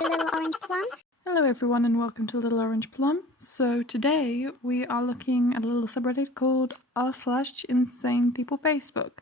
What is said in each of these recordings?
Little Orange Plum. Hello everyone and welcome to Little Orange Plum. So today we are looking at a little subreddit called r/insane people Facebook.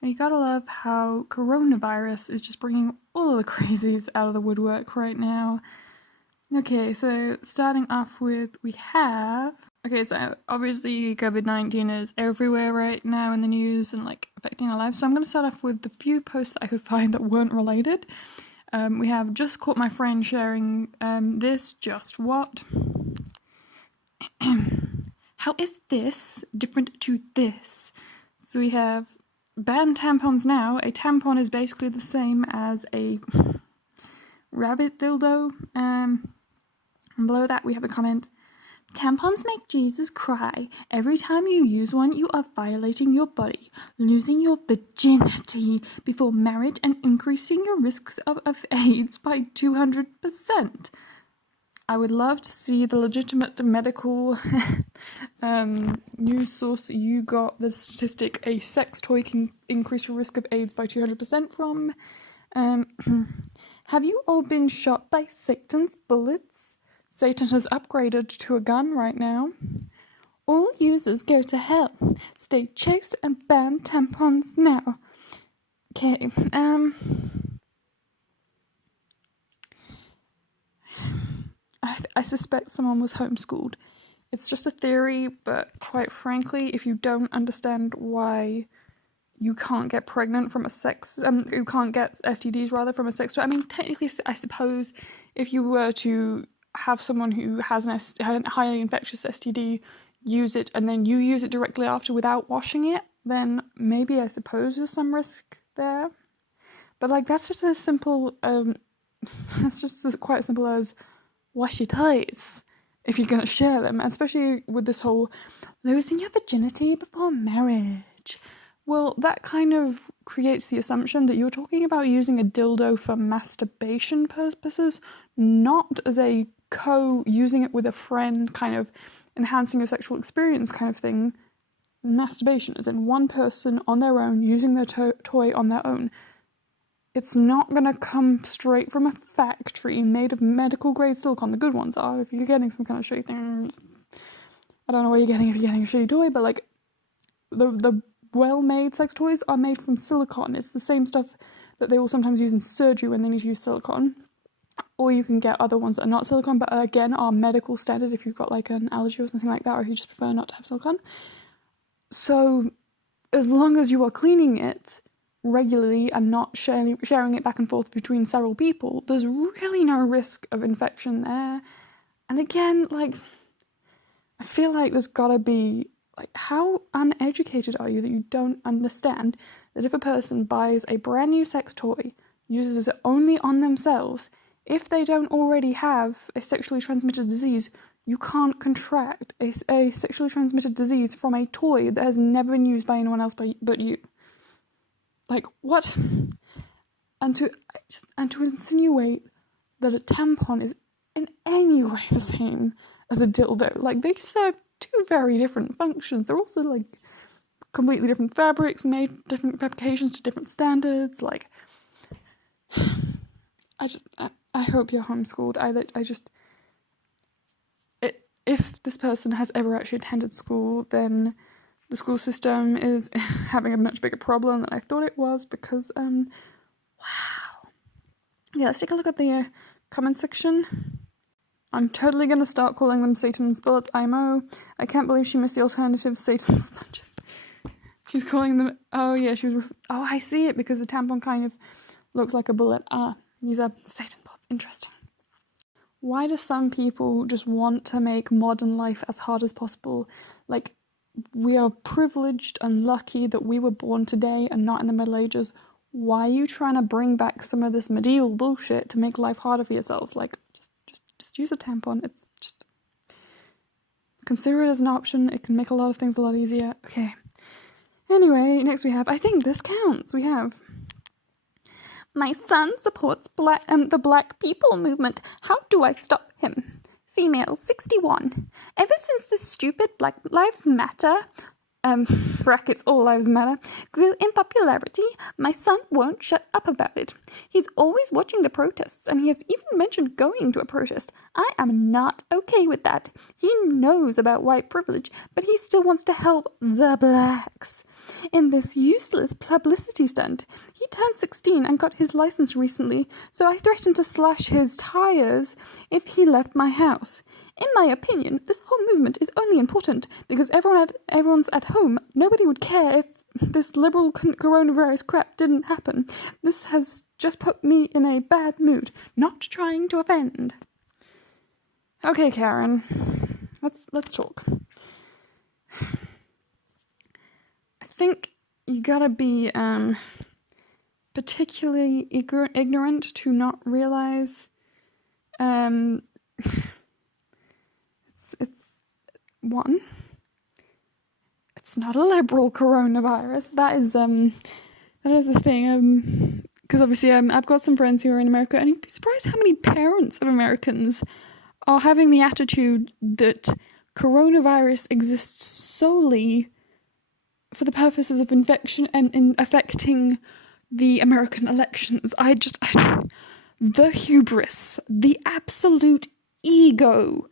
And you gotta love how coronavirus is just bringing all of the crazies out of the woodwork right now. Okay, so starting off with so obviously COVID-19 is everywhere right now in the news and affecting our lives. So I'm gonna start off with the few posts that I could find that weren't related. We have just caught my friend sharing this, just what? How is this different to this? So we have ban tampons now. A tampon is basically the same as a rabbit dildo. And below that we have a comment. Tampons make Jesus cry. Every time you use one, you are violating your body, losing your virginity before marriage, and increasing your risks of AIDS by 200%. I would love to see the legitimate medical news source that you got the statistic a sex toy can increase your risk of AIDS by 200% from. Have you all been shot by Satan's bullets? Satan has upgraded to a gun right now. All users go to hell. Stay chaste and ban tampons now. Okay, I suspect someone was homeschooled. It's just a theory, but quite frankly, if you don't understand why you can't get pregnant from a you can't get STDs rather from a sex toy. I mean, technically, I suppose if you were to have someone who has a highly infectious STD use it and then you use it directly after without washing it, then maybe I suppose there's some risk there. But that's just as simple, that's just quite simple as wash your toys if you're going to share them, especially with this whole losing your virginity before marriage. Well, that kind of creates the assumption that you're talking about using a dildo for masturbation purposes, not as a using it with a friend, kind of enhancing your sexual experience kind of thing. Masturbation, as in one person on their own using their toy on their own. It's not going to come straight from a factory made of medical grade silicone. The good ones are. If you're getting some kind of shitty thing, I don't know what you're getting if you're getting a shitty toy, but the well-made sex toys are made from silicone. It's the same stuff that they will sometimes use in surgery when they need to use silicone. Or you can get other ones that are not silicone, but again are medical standard if you've got an allergy or something like that, or if you just prefer not to have silicone. So as long as you are cleaning it regularly and not sharing it back and forth between several people, there's really no risk of infection there. And again, I feel like there's gotta be, how uneducated are you that you don't understand that if a person buys a brand new sex toy, uses it only on themselves, if they don't already have a sexually transmitted disease, you can't contract a sexually transmitted disease from a toy that has never been used by anyone else but you. What? And to insinuate that a tampon is in any way the same as a dildo, they serve two very different functions. They're also completely different fabrics, made different fabrications to different standards. I hope you're homeschooled. If this person has ever actually attended school, then the school system is having a much bigger problem than I thought it was, because, wow. Yeah, let's take a look at the comment section. I'm totally going to start calling them Satan's bullets, IMO. I can't believe she missed the alternative, Satan's sponges. She's calling them, I see it, because the tampon kind of looks like a bullet. These are Satan bullets. Interesting. Why do some people just want to make modern life as hard as possible? We are privileged and lucky that we were born today and not in the Middle Ages. Why are you trying to bring back some of this medieval bullshit to make life harder for yourselves? Just use a tampon. It's just... consider it as an option. It can make a lot of things a lot easier. Okay. Anyway, next we have... I think this counts. We have... My son supports the Black People movement. How do I stop him? Female, 61. Ever since the stupid Black Lives Matter brackets all lives matter, grew in popularity, my son won't shut up about it. He's always watching the protests, and he has even mentioned going to a protest. I am not okay with that. He knows about white privilege, but he still wants to help the blacks in this useless publicity stunt. He turned 16 and got his license recently, so I threatened to slash his tires if he left my house. In my opinion, this whole movement is only important because everyone's at home. Nobody would care if this liberal coronavirus crap didn't happen. This has just put me in a bad mood. Not trying to offend. Okay, Karen. Let's talk. I think you gotta be particularly ignorant to not realize it's one, it's not a liberal coronavirus. That is the thing. Because obviously I've got some friends who are in America, and you'd be surprised how many parents of Americans are having the attitude that coronavirus exists solely for the purposes of infection and in affecting the American elections. The hubris, the absolute ego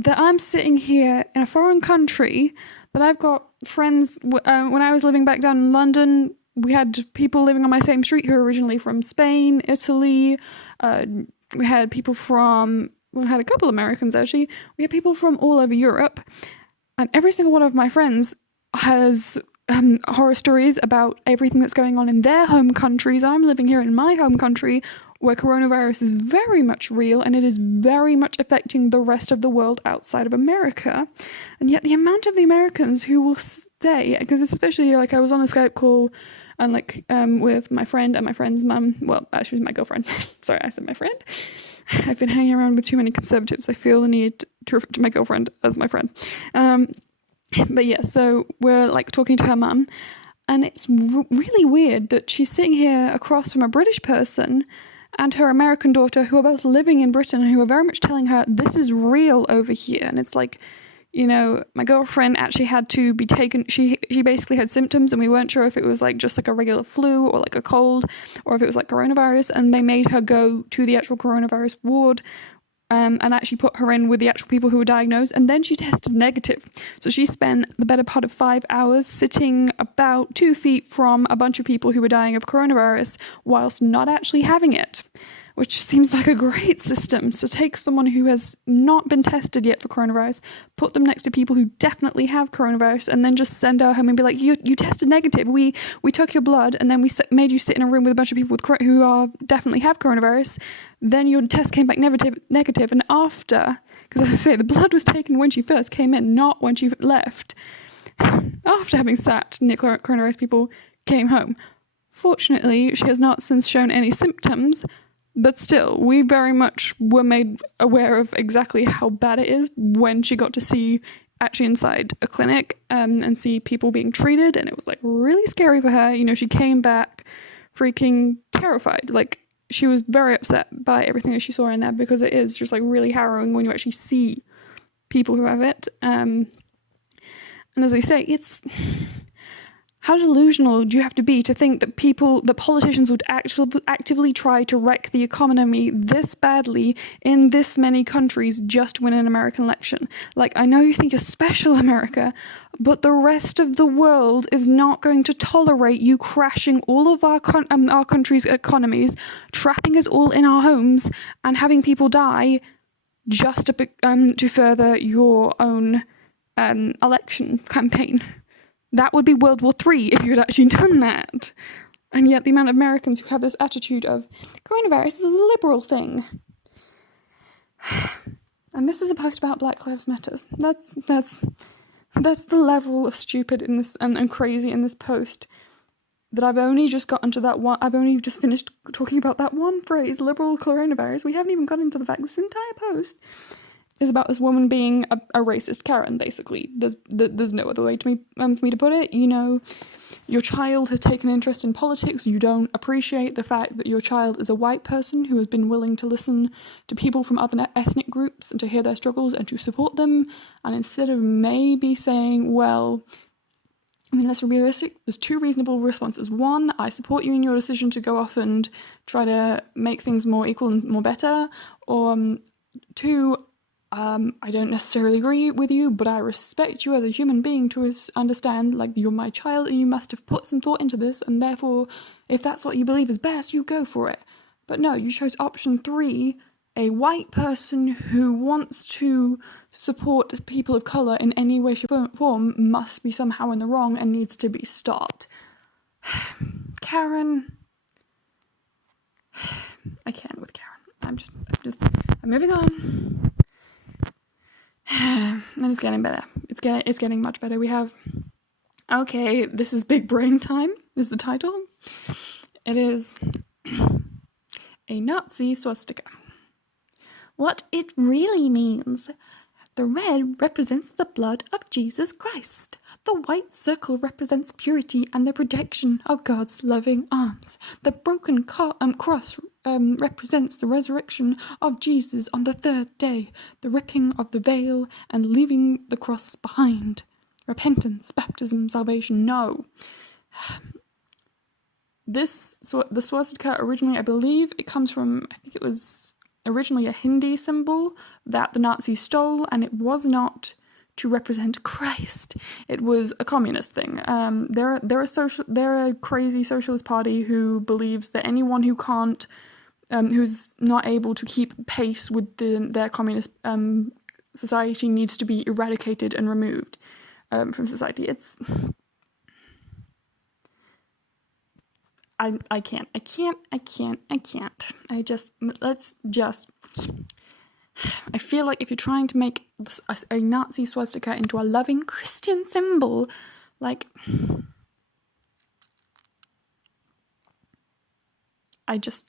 that I'm sitting here in a foreign country, that I've got friends, when I was living back down in London, we had people living on my same street who were originally from Spain, Italy, we had a couple Americans actually, we had people from all over Europe, and every single one of my friends has horror stories about everything that's going on in their home countries. I'm living here in my home country, where coronavirus is very much real and it is very much affecting the rest of the world outside of America. And yet the amount of the Americans who will stay, because especially like I was on a Skype call and with my friend and my friend's mum, well, actually my girlfriend. Sorry, I said my friend. I've been hanging around with too many conservatives. I feel the need to refer to my girlfriend as my friend. But yeah, so we're like talking to her mum, and it's really weird that she's sitting here across from a British person and her American daughter, who are both living in Britain and who are very much telling her this is real over here. And it's like, you know, my girlfriend actually had to be taken, she basically had symptoms, and we weren't sure if it was like just like a regular flu or like a cold, or if it was like coronavirus, and they made her go to the actual coronavirus ward and actually put her in with the actual people who were diagnosed, and then she tested negative. So she spent the better part of 5 hours sitting about 2 feet from a bunch of people who were dying of coronavirus whilst not actually having it, which seems like a great system. So take someone who has not been tested yet for coronavirus, put them next to people who definitely have coronavirus, and then just send her home and be like, you tested negative. We took your blood, and then we made you sit in a room with a bunch of people who definitely have coronavirus. Then your test came back negative, and after, because as I say, the blood was taken when she first came in, not when she left. After having sat near coronavirus people, came home. Fortunately, she has not since shown any symptoms, but still, we very much were made aware of exactly how bad it is when she got to see actually inside a clinic and see people being treated, and it was like really scary for her. You know, she came back freaking terrified. Like, she was very upset by everything that she saw in there, because it is just like really harrowing when you actually see people who have it. And as I say, it's how delusional do you have to be to think that politicians would actually actively try to wreck the economy this badly in this many countries just to win an American election? Like, I know you think you're special, America, but the rest of the world is not going to tolerate you crashing all of our country's economies, trapping us all in our homes, and having people die just to further your own election campaign. That would be World War III if you had actually done that. And yet the amount of Americans who have this attitude of coronavirus is a liberal thing. And this is a post about Black Lives Matter. That's the level of stupid in this and crazy in this post, that I've only just gotten to that one. I've only just finished talking about that one phrase, liberal coronavirus. We haven't even gotten into the fact this entire post is about this woman being a racist Karen, basically. There's no other way for me to put it. You know, your child has taken interest in politics. You don't appreciate the fact that your child is a white person who has been willing to listen to people from other ethnic groups and to hear their struggles and to support them. And instead of maybe saying, well, I mean, let's be realistic. There's two reasonable responses. One, I support you in your decision to go off and try to make things more equal and more better. Or two, I don't necessarily agree with you, but I respect you as a human being to understand, like, you're my child and you must have put some thought into this, and therefore, if that's what you believe is best, you go for it. But no, you chose option 3, a white person who wants to support people of colour in any way, shape, or form must be somehow in the wrong and needs to be stopped. Karen. I can't with Karen. I'm moving on. And it's getting better. It's getting much better. We have, okay, this is Big Brain Time, is the title. It is a Nazi swastika. What it really means. The red represents the blood of Jesus Christ. The white circle represents purity and the protection of God's loving arms. The broken cross represents the resurrection of Jesus on the 3rd day, the ripping of the veil and leaving the cross behind. Repentance, baptism, salvation, no. The swastika originally, I believe it comes from, I think it was originally a Hindi symbol that the Nazis stole, and it was not to represent Christ. It was a communist thing. They're a crazy socialist party who believes that anyone who can't, who's not able to keep pace with their communist society needs to be eradicated and removed from society. I can't. I feel like if you're trying to make a Nazi swastika into a loving Christian symbol, like, I can't.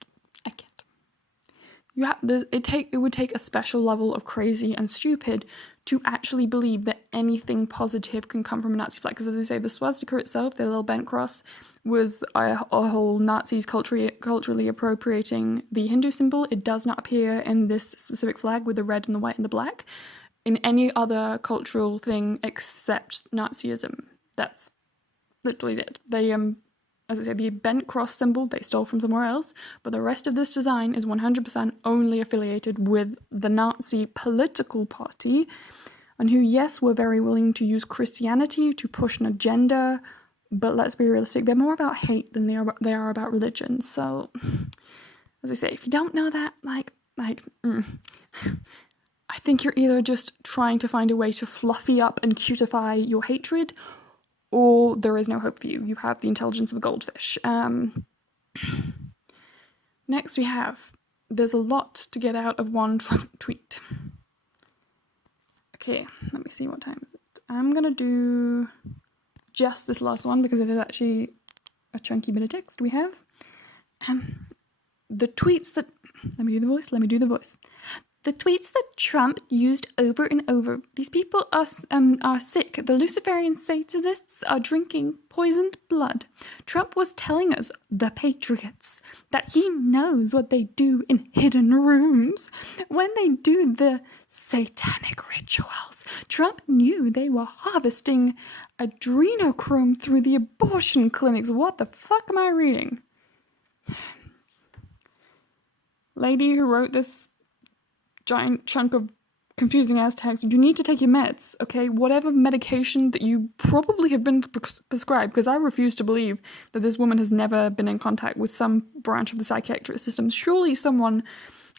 It would take a special level of crazy and stupid to actually believe that anything positive can come from a Nazi flag. Because as I say, the swastika itself, the little bent cross, was a whole Nazis culturally appropriating the Hindu symbol. It does not appear in this specific flag with the red and the white and the black in any other cultural thing except Nazism. That's literally it. They as I say, the bent cross symbol they stole from somewhere else, but the rest of this design is 100% only affiliated with the Nazi political party, and who, yes, were very willing to use Christianity to push an agenda, but let's be realistic, they're more about hate than they are about religion. So, as I say, if you don't know that, I think you're either just trying to find a way to fluffy up and cutify your hatred, or there is no hope for you. You have the intelligence of a goldfish. Next we have, there's a lot to get out of one tweet. Okay, let me see, what time is it? I'm gonna do just this last one because it is actually a chunky bit of text we have. The tweets that, let me do the voice. The tweets that Trump used over and over. These people are sick. The Luciferian Satanists are drinking poisoned blood. Trump was telling us, the patriots, that he knows what they do in hidden rooms. When they do the satanic rituals, Trump knew they were harvesting adrenochrome through the abortion clinics. What the fuck am I reading? Lady who wrote this giant chunk of confusing ass text, you need to take your meds, okay? Whatever medication that you probably have been prescribed, because I refuse to believe that this woman has never been in contact with some branch of the psychiatric system. Surely someone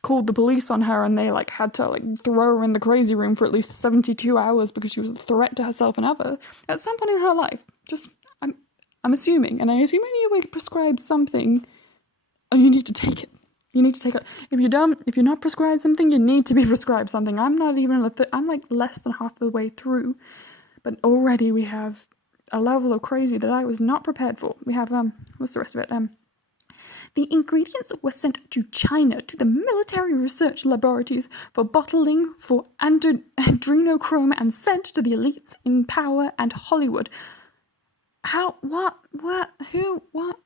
called the police on her and they had to throw her in the crazy room for at least 72 hours because she was a threat to herself and others at some point in her life. I'm assuming, and I assume when you prescribe something, you need to take it. You need to take it. If you're not prescribed something, you need to be prescribed something. I'm not even, I'm less than half the way through. But already we have a level of crazy that I was not prepared for. We have, what's the rest of it? The ingredients were sent to China, to the military research laboratories for bottling for adrenochrome and sent to the elites in power and Hollywood. How, what, who, what?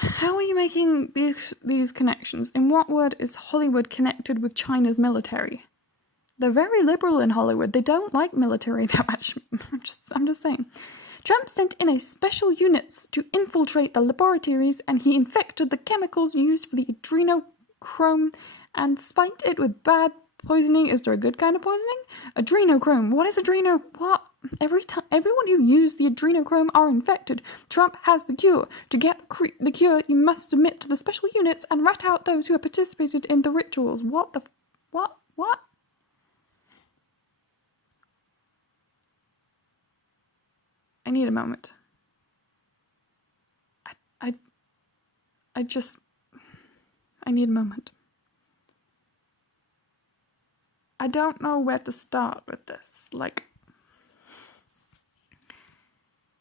How are you making these connections? In what word is Hollywood connected with China's military? They're very liberal in Hollywood. They don't like military that much. I'm just saying. Trump sent in a special units to infiltrate the laboratories, and he infected the chemicals used for the adrenochrome and spiked it with bad poisoning. Is there a good kind of poisoning? Adrenochrome. What is what? Everyone who used the adrenochrome are infected. Trump has the cure. To get the cure, you must submit to the special units and rat out those who have participated in the rituals. What? I need a moment. I need a moment. I don't know where to start with this. Like,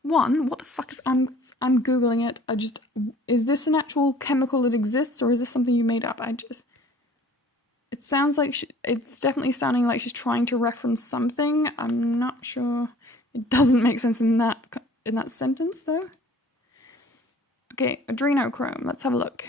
one, what the fuck is... I'm Googling it. Is this an actual chemical that exists, or is this something you made up? It sounds like it's definitely sounding like she's trying to reference something. I'm not sure. It doesn't make sense in that sentence, though. Okay, adrenochrome. Let's have a look.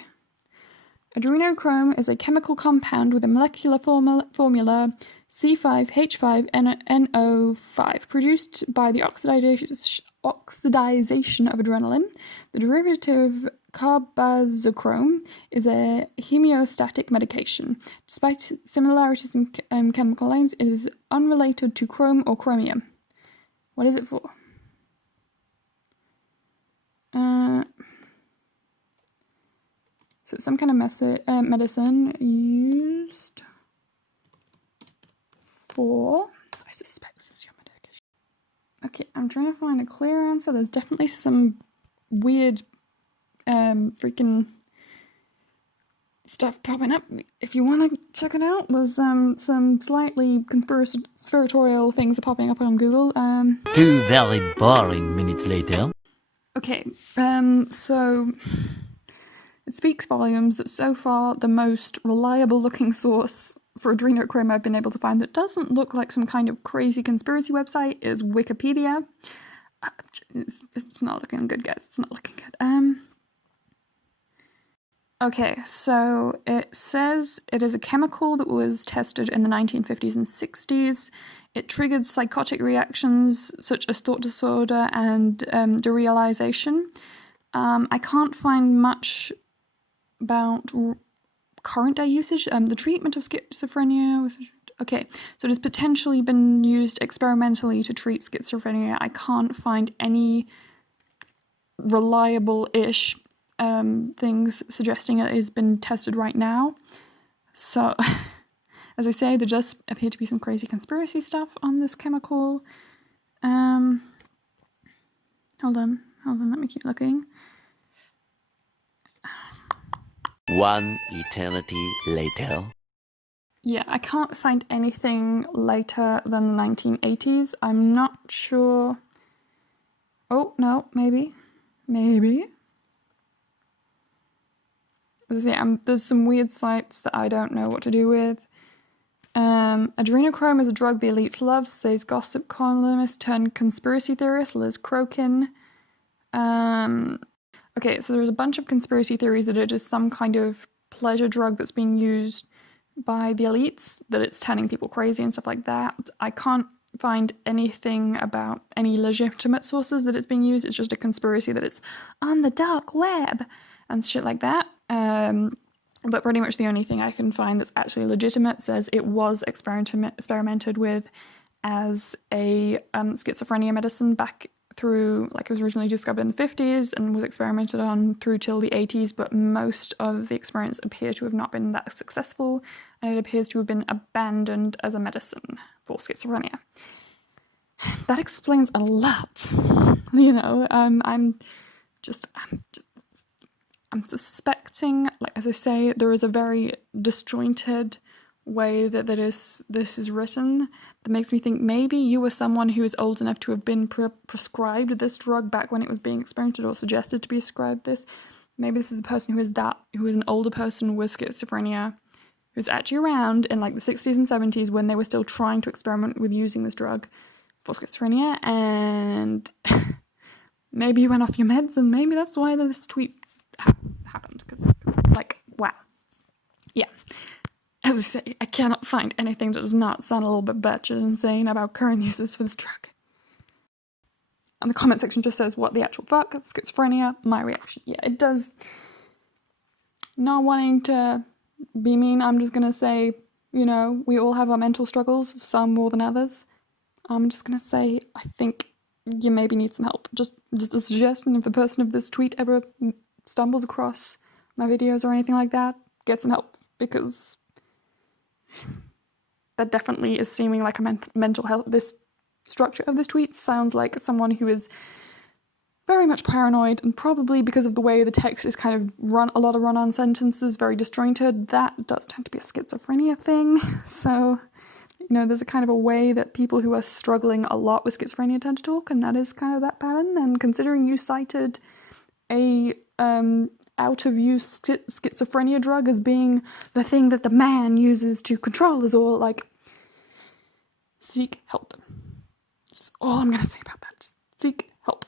Adrenochrome is a chemical compound with a molecular formula C5H5NO5, produced by the oxidization of adrenaline. The derivative carbazochrome is a homeostatic medication. Despite similarities in chemical names, it is unrelated to chrome or chromium. What is it for? So it's some kind of medicine used for... I suspect this is your medication. Okay, I'm trying to find a clear answer. There's definitely some weird freaking stuff popping up. If you want to check it out, there's some slightly conspiratorial things are popping up on Google. 2 very boring minutes later. Okay, so it speaks volumes that so far the most reliable looking source for adrenochrome I've been able to find that doesn't look like some kind of crazy conspiracy website is Wikipedia. It's not looking good, guys. It's not looking good. Okay, so it says it is a chemical that was tested in the 1950s and 60s. It triggered psychotic reactions such as thought disorder and derealization. I can't find much about current day usage. The treatment of schizophrenia. Okay, so it has potentially been used experimentally to treat schizophrenia. I can't find any reliable-ish things suggesting it has been tested right now. So, as I say, there does appear to be some crazy conspiracy stuff on this chemical. Hold on, let me keep looking. 1 eternity later. Yeah, I can't find anything later than the 1980s. I'm not sure. Oh, no, maybe. There's some weird sites that I don't know what to do with. Adrenochrome is a drug the elites love, says gossip columnist turned conspiracy theorist Liz Crokin. Okay, so there's a bunch of conspiracy theories that it is some kind of pleasure drug that's being used by the elites, that it's turning people crazy and stuff like that. I can't find anything about any legitimate sources that it's being used. It's just a conspiracy that it's on the dark web and shit like that. But pretty much the only thing I can find that's actually legitimate says it was experimented with as a schizophrenia medicine back through, like, it was originally discovered in the 50s and was experimented on through till the 80s, but most of the experiments appear to have not been that successful, and it appears to have been abandoned as a medicine for schizophrenia. That explains a lot, you know. I'm suspecting, like, as I say, there is a very disjointed way that this is written that makes me think maybe you were someone who is old enough to have been prescribed this drug back when it was being experimented or suggested to be prescribed this. Maybe this is a person who is an older person with schizophrenia who's actually around in like the 60s and 70s when they were still trying to experiment with using this drug for schizophrenia, and maybe you went off your meds, and maybe that's why this tweet happened, because, like, wow. Yeah. As I say, I cannot find anything that does not sound a little bit batshit insane about current uses for this drug. And the comment section just says, what the actual fuck? Schizophrenia. My reaction. Yeah, it does. Not wanting to be mean, I'm just gonna say, you know, we all have our mental struggles, some more than others. I'm just gonna say, I think you maybe need some help. Just a suggestion, if the person of this tweet ever stumbles across my videos or anything like that, get some help, because that definitely is seeming like a mental health. This structure of this tweet sounds like someone who is very much paranoid, and probably because of the way the text is kind of a lot of run-on sentences, very disjointed, that does tend to be a schizophrenia thing. So, you know, there's a kind of a way that people who are struggling a lot with schizophrenia tend to talk, and that is kind of that pattern. And considering you cited a out-of-use schizophrenia drug as being the thing that the man uses to control us all, like, seek help. That's all I'm gonna say about that. Just seek help.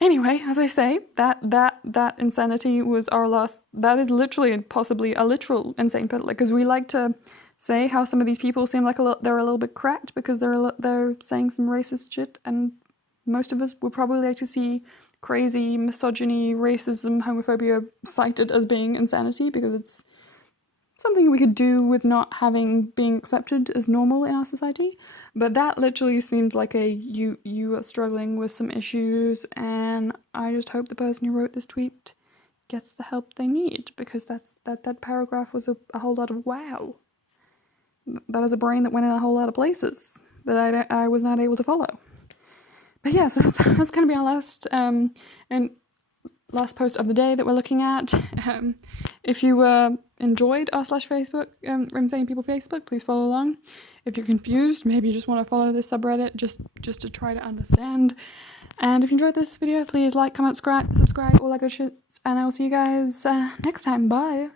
Anyway, as I say, that insanity was our last. That is literally possibly a literal insane peddler, because we like to say how some of these people seem like they're a little bit cracked because they're saying some racist shit, and most of us would probably like to see crazy misogyny, racism, homophobia cited as being insanity, because it's something we could do with not being accepted as normal in our society. But that literally seems like you are struggling with some issues, and I just hope the person who wrote this tweet gets the help they need, because that paragraph was a whole lot of wow. That is a brain that went in a whole lot of places that I was not able to follow. But yeah, so that's going to be our last post of the day that we're looking at. If you enjoyed r/Facebook Insane People Facebook, please follow along. If you're confused, maybe you just want to follow this subreddit just to try to understand. And if you enjoyed this video, please like, comment, subscribe, all that good shit. And I will see you guys next time. Bye.